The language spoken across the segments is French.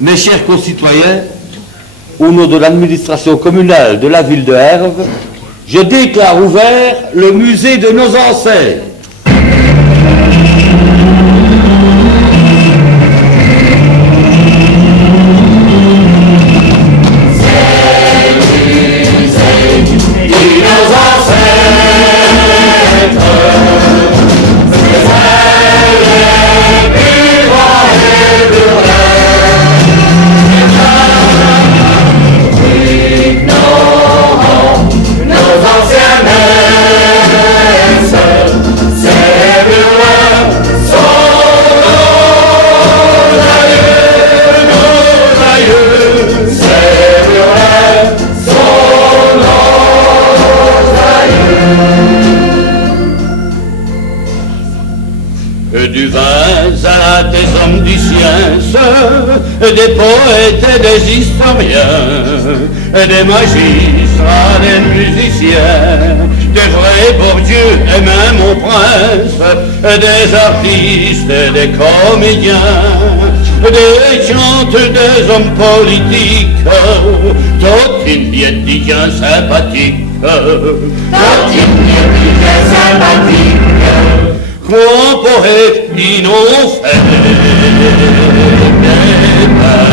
Mes chers concitoyens, au nom de l'administration communale de la ville de Herve, je déclare ouvert le musée de nos ancêtres. Du vin à des hommes du science, des poètes et des historiens, des magistrats, des musiciens, des vrais Bourdieu et même mon prince, des artistes et des comédiens, des chanteurs, des hommes politiques, toute une vieille bien sympathique, toute une vieille bien sympathique. Qu'on poète qui n'ont fait des pas.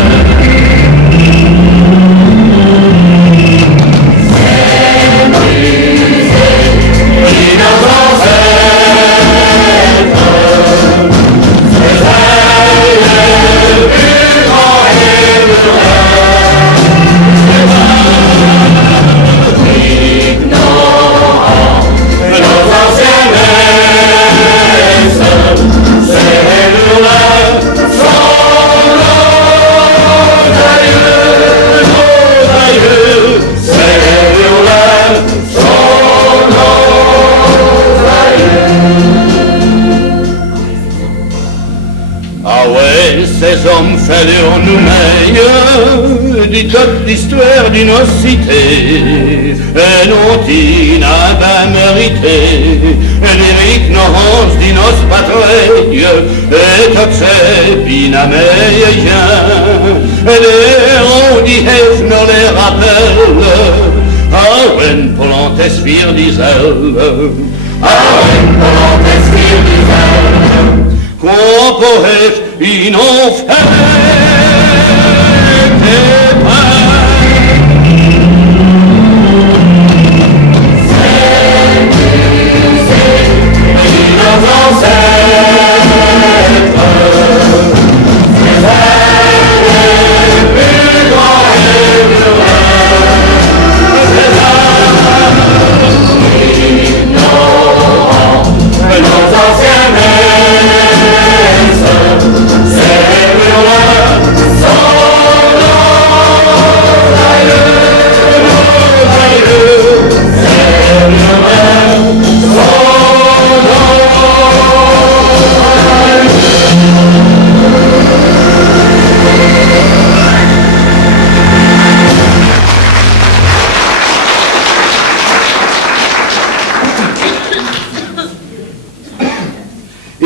C'est musée qui nos ancêtres, c'est elle le plus grand et le vrai, nos anciens maîtres. C'est le son nos aïeux, c'est le son nos aïeux. Ah ouais, ces hommes fallurent nous meilleurs, dit toute l'histoire d'une cité, et n'ont-ils pas mérité, l'ignorance d'une patrie, et toutes ces pinaméiens, et les rondiers nous les rappellent, ah ouais, pour l'antespire d'Israël, ah ouais, pour l'antespire d'Israël, qu'on pourrait une enfer des pains.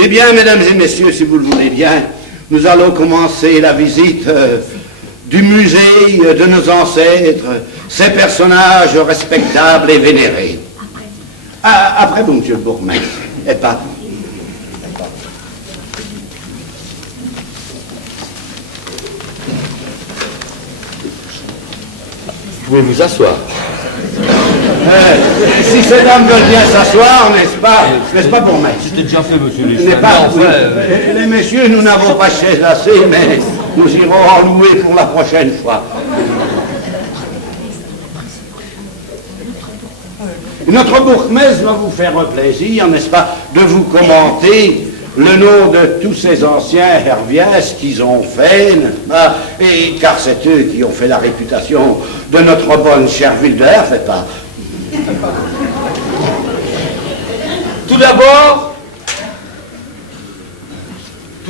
Eh bien, mesdames et messieurs, si vous le voulez bien, nous allons commencer la visite du musée de nos ancêtres, ces personnages respectables et vénérés. Après vous, monsieur le bourgmestre, et pas vous. Vous pouvez vous asseoir. Si ces dames veulent bien s'asseoir, n'est-ce pas pour maître? C'était déjà fait, monsieur le Les messieurs, nous n'avons pas chaise assez, mais nous irons en louer pour la prochaine fois. Notre bourgmestre va vous faire plaisir, n'est-ce pas, de vous commenter le nom de tous ces anciens herviens, ce qu'ils ont fait, n'est-ce pas, et car c'est eux qui ont fait la réputation de notre bonne chère ville de Herve, n'est-ce pas? Tout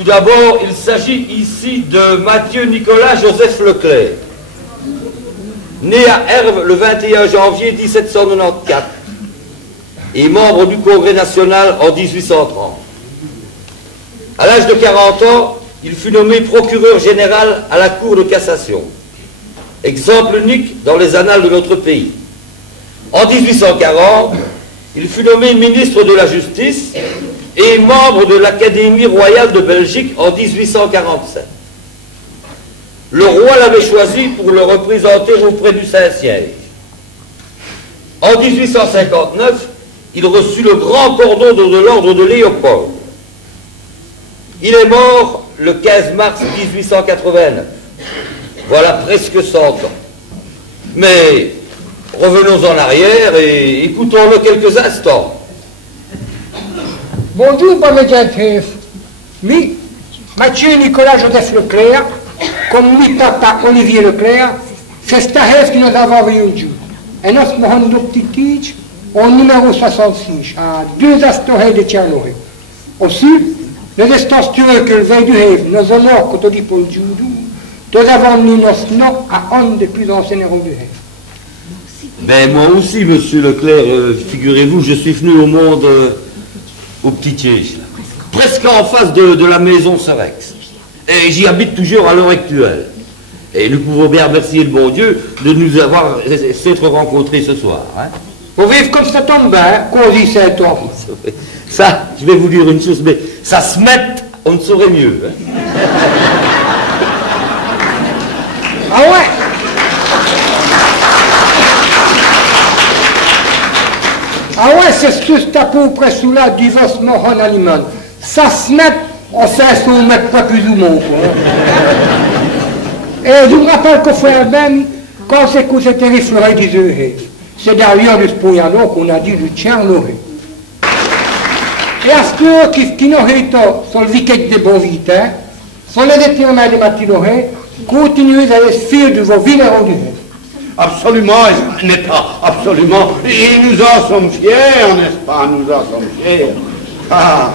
d'abord, il s'agit ici de Mathieu Nicolas Joseph Leclerc, né à Herve le 21 janvier 1794 et membre du Congrès national en 1830. À l'âge de 40 ans, il fut nommé procureur général à la Cour de cassation. Exemple unique dans les annales de notre pays. En 1840, il fut nommé ministre de la Justice et membre de l'Académie royale de Belgique en 1847. Le roi l'avait choisi pour le représenter auprès du Saint-Siège. En 1859, il reçut le grand cordon de l'ordre de Léopold. Il est mort le 15 mars 1889. Voilà presque 100 ans. Mais revenons en arrière et écoutons-le quelques instants. Bonjour, Bavedientef. Mi, Mathieu Nicolas Joseph Leclerc, comme mi papa Olivier Leclerc, c'est Stahef que nous avons vu un jour. Et nous sommes petit au numéro 66, à 2 astorés de Tchernohe. Aussi, les estancieux que le veille du Hève, nos honneurs que tu dis pour le Joudou, nous avons mis nos noms à un des plus anciens héros du Hève. Ben moi aussi, monsieur Leclerc, figurez-vous, je suis venu au monde au Petit Tiège, presque en face de la maison Serex. Et j'y habite toujours à l'heure actuelle. Et nous pouvons bien remercier le bon Dieu de nous avoir s'être rencontrés ce soir. Hein. Pour vivre comme ça tombe bien, qu'on dit cet homme. Ça, je vais vous dire une chose, mais ça se mette, on ne saurait mieux. Hein. Ah ouais? Ah ouais, c'est juste à peu près sous la divorce moron aliment. Ça se met, on sait si on met pas plus ou moins. Et je me rappelle qu'au frère même, quand c'est que c'était rifleuré des œufs, c'est d'ailleurs de ce poignard qu'on a dit du Tchernohe. Et à ce qui nous rétend sur le week-end des bons vitins, sur les déterminants des matinohés, continuez à suivre de vos vignerons du Hève. Absolument, n'est pas absolument. Et nous en sommes fiers, n'est-ce pas? Nous en sommes fiers. Car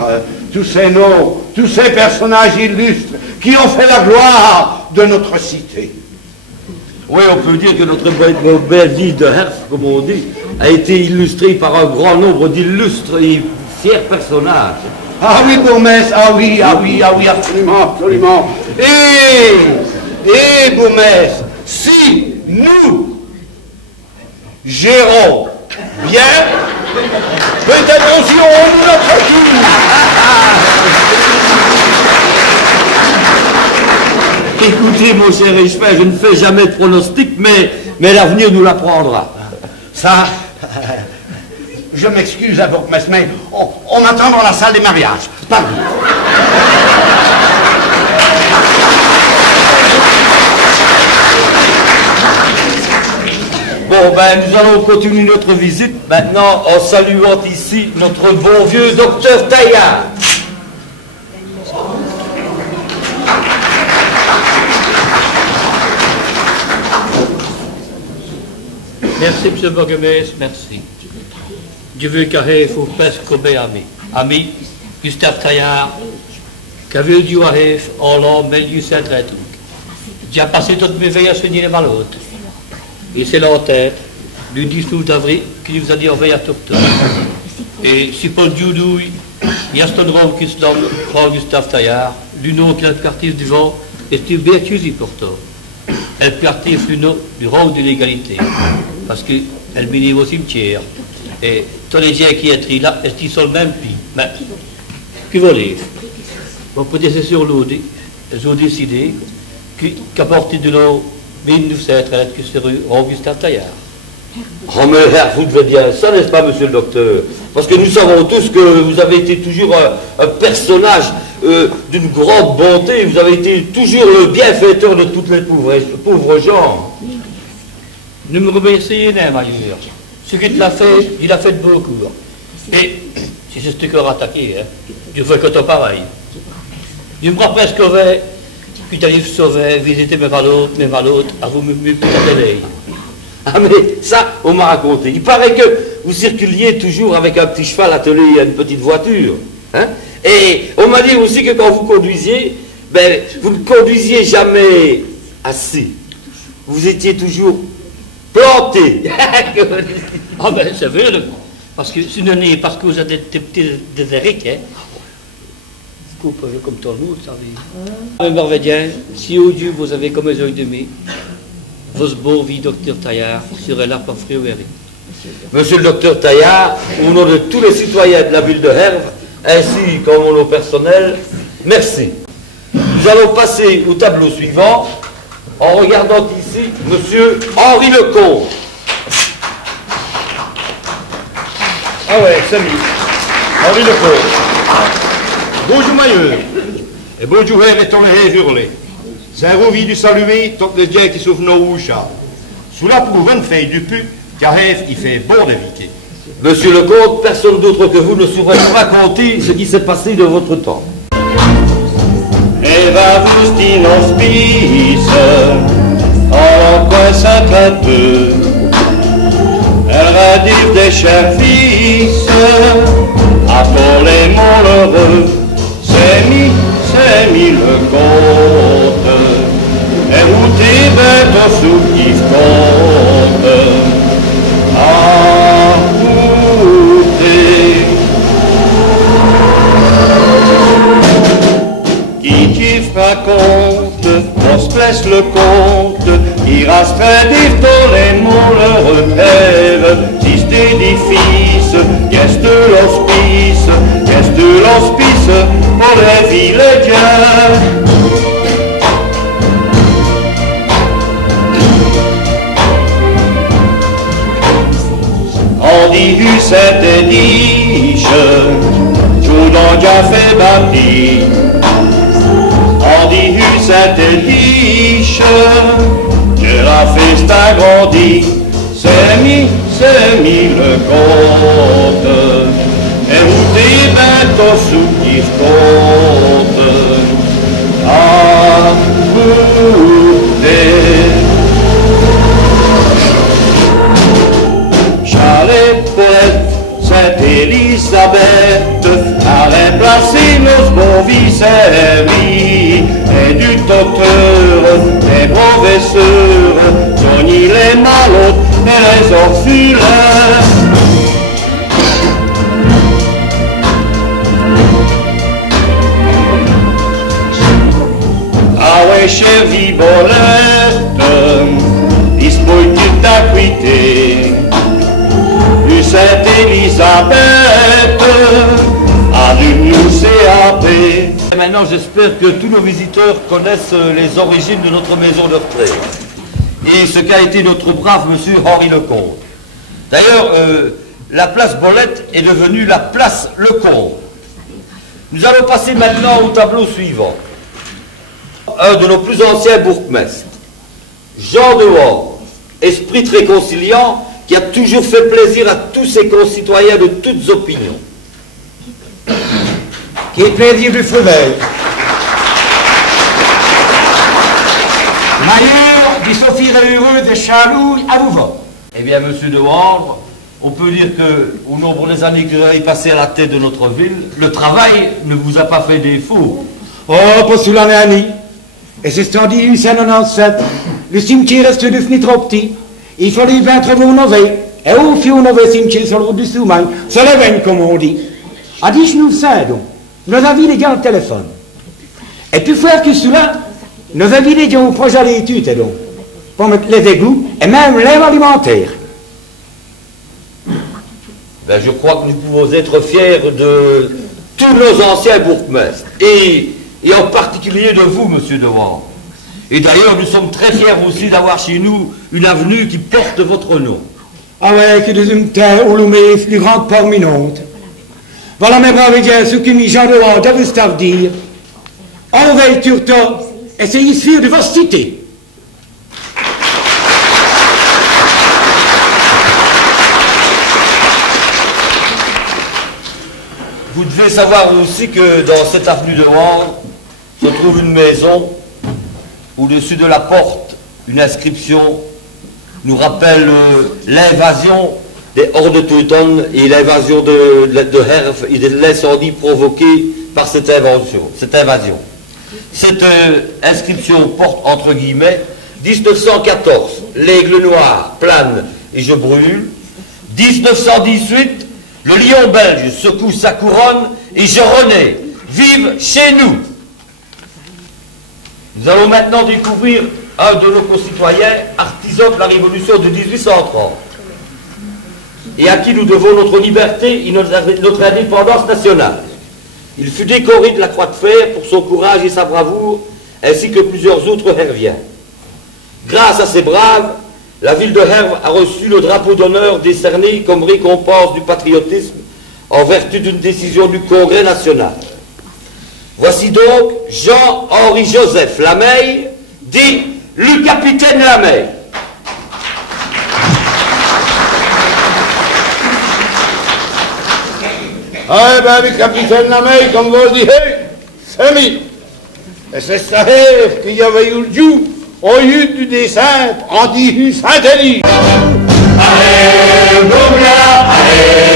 tous ces noms, tous ces personnages illustres qui ont fait la gloire de notre cité. Oui, on peut dire que notre belle ville de Herf, comme on dit, a été illustrée par un grand nombre d'illustres et fiers personnages. Ah oui, Bourmès, ah oui, absolument, absolument. Et Bourmès, si nous gérons bien, peut-être aussi aurons-nous notre tour. Écoutez, mon cher Richepin, je ne fais jamais de pronostic, mais l'avenir nous l'apprendra. Ça, je m'excuse à Bourmès, mais on m'attend dans la salle des mariages. Pardon. Bon, ben, nous allons continuer notre visite maintenant en saluant ici notre bon vieux docteur Taillard. Merci, M. Bourgmestre, merci. Dieu veut qu'il faut presque bien ami. Ami, Gustave Taillard, qui a vu du Wahef, en l'homme, mais du Saint-Traître. J'ai passé toutes mes veilles à soigner les malades. Et c'est là en tête, du 12 avril, qui nous a dit en veille à Tourton. Et si Paul Djoudouille, il y a ce nom qui se donne, Franck Gustave Taillard, du nom qui est le quartier du vent, et c'est bien accusé pourtant. Elle quartier du nom du rang de l'égalité. Parce qu'elle bénit au cimetière. Et tous les gens qui sont là, ils sont le même pays. Mais, qui vont dire? On peut dire c'est sur l'eau, ils ont décidé qu'à partir de l'eau, 1913, que c'est rue Augustin Taillard. Oh, mais vous devez bien ça, n'est-ce pas, monsieur le docteur? Parce que nous savons tous que vous avez été toujours un personnage d'une grande bonté, vous avez été toujours le bienfaiteur de toutes les pauvres gens. Ne me remerciez même ailleurs. Ce qu'il a fait, il a fait beaucoup. Et si c'est ce corps attaqué, hein, je fais que pareil. Je me rappelle ce que que tu allais sauver, visiter mes valotes, à vous me télé. Ah mais ça, on m'a raconté. Il paraît que vous circuliez toujours avec un petit cheval attelé à une petite voiture. Hein? Et on m'a dit aussi que quand vous conduisiez, ben, vous ne conduisiez jamais assis. Vous étiez toujours planté. Ah ben c'est vrai, parce que si vous avez des petits Eric, hein, coupe comme tout le monde, ça veut. Merveilleux, si au Dieu vous avez comme un œil demi, vos beaux vies, docteur Taillard, serait là pour Friouéry. Monsieur le docteur Taillard, au nom de tous les citoyens de la ville de Herve, ainsi qu'en mon nom personnel, merci. Nous allons passer au tableau suivant en regardant ici Monsieur Henri Lecomte. Ah ouais, salut. Henri Lecomte. Bonjour Mailleux. Et bonjour et toléré hurlé. C'est un rouvi du saluer, toutes les dieux qui s'ouvrent nos rouges. Sous la prouve une feuille du pu, car il fait bon de viquer. Monsieur Lecomte, personne d'autre que vous ne saurait raconter ce qui s'est passé de votre temps. Eva vous in hospice, en coin Saint-Trateux. Elle radie des chers fils, à pour les malheureux. C'est mis le compte, et où t'es bête au sous qui compte. Ah, où t'es qui raconte, on se laisse le compte, il resterait dire dans les malheureux rêves, si cet édifice, qu'est-ce de l'hospice, pour les villégiens. On dit que c'était diche, tout dans déjà fait bâti. On dit que c'était diche, que la fête agrandie. C'est mis le compte, et où des bêtes au sous qui compte. Ah, Chalet-Pette, Sainte-Élisabeth, a remplacé nos bons viceries, et du docteur, des professeurs, soignent les malades et les orphelins. Ah ouais, chère Vibolette, dispose toute d'acuité. Sainte-Élisabeth, allume-nous CAP. Et maintenant, j'espère que tous nos visiteurs connaissent les origines de notre maison de retraite et ce qu'a été notre brave monsieur Henri Lecomte. D'ailleurs, la place Bolette est devenue la place Lecomte. Nous allons passer maintenant au tableau suivant. Un de nos plus anciens bourgmestres, Jean Dehors, esprit très conciliant, qui a toujours fait plaisir à tous ses concitoyens de toutes opinions. Qui est plaisir du Fauvel. Mailleur du Sophie heureux de Chalouille à Vouvant. Eh bien, monsieur Dehors, on peut dire que, au nombre des années que vous avez passé à la tête de notre ville, le travail ne vous a pas fait défaut. Oh, pas sous l'année Annie. Et c'est en 1897. Le cimetière reste devenu trop petit. Il fallait 20 travaux novés. Et au fil de cimetière sur le route du Soumagne, c'est la veine, comme on dit. À 1905, donc, nous avions les gars le téléphone. Et plus fort que cela, nous avions les gens au projet d'études, donc, pour mettre les égouts et même l'air alimentaire. Ben, je crois que nous pouvons être fiers de tous nos anciens bourgmestres, et en particulier de vous, monsieur Dehors. Et d'ailleurs, nous sommes très fiers aussi d'avoir chez nous une avenue qui porte votre nom. Ah ouais, que des terre où l'on met plus grande prominente. Voilà mes braves gars, ce que mis Jean Dehors de vous dire. En veille turta, essayez de fuir de votre cité. Vous devez savoir aussi que dans cette avenue de Rouen se trouve une maison. Au-dessus de la porte, une inscription nous rappelle l'invasion des hordes teutones et l'invasion de Herve et de l'incendie provoqué par cette invasion. Cette inscription porte entre guillemets 1914, l'aigle noir plane et je brûle. 1918, le lion belge secoue sa couronne et je renais. vivent chez nous. Nous allons maintenant découvrir un de nos concitoyens, artisan de la Révolution de 1830, et à qui nous devons notre liberté et notre indépendance nationale. Il fut décoré de la Croix de Fer pour son courage et sa bravoure, ainsi que plusieurs autres herviens. Grâce à ces braves, la ville de Herve a reçu le drapeau d'honneur décerné comme récompense du patriotisme en vertu d'une décision du Congrès national. Voici donc Jean-Henri Joseph Lameille, dit le capitaine Lameille. Ah ben, le capitaine Lameille, comme vous le dites, c'est mis. Et c'est ça qu'il y avait eu le jour, au lieu du dessin, en 18 Saint-Denis. Allez, Douglas, allez.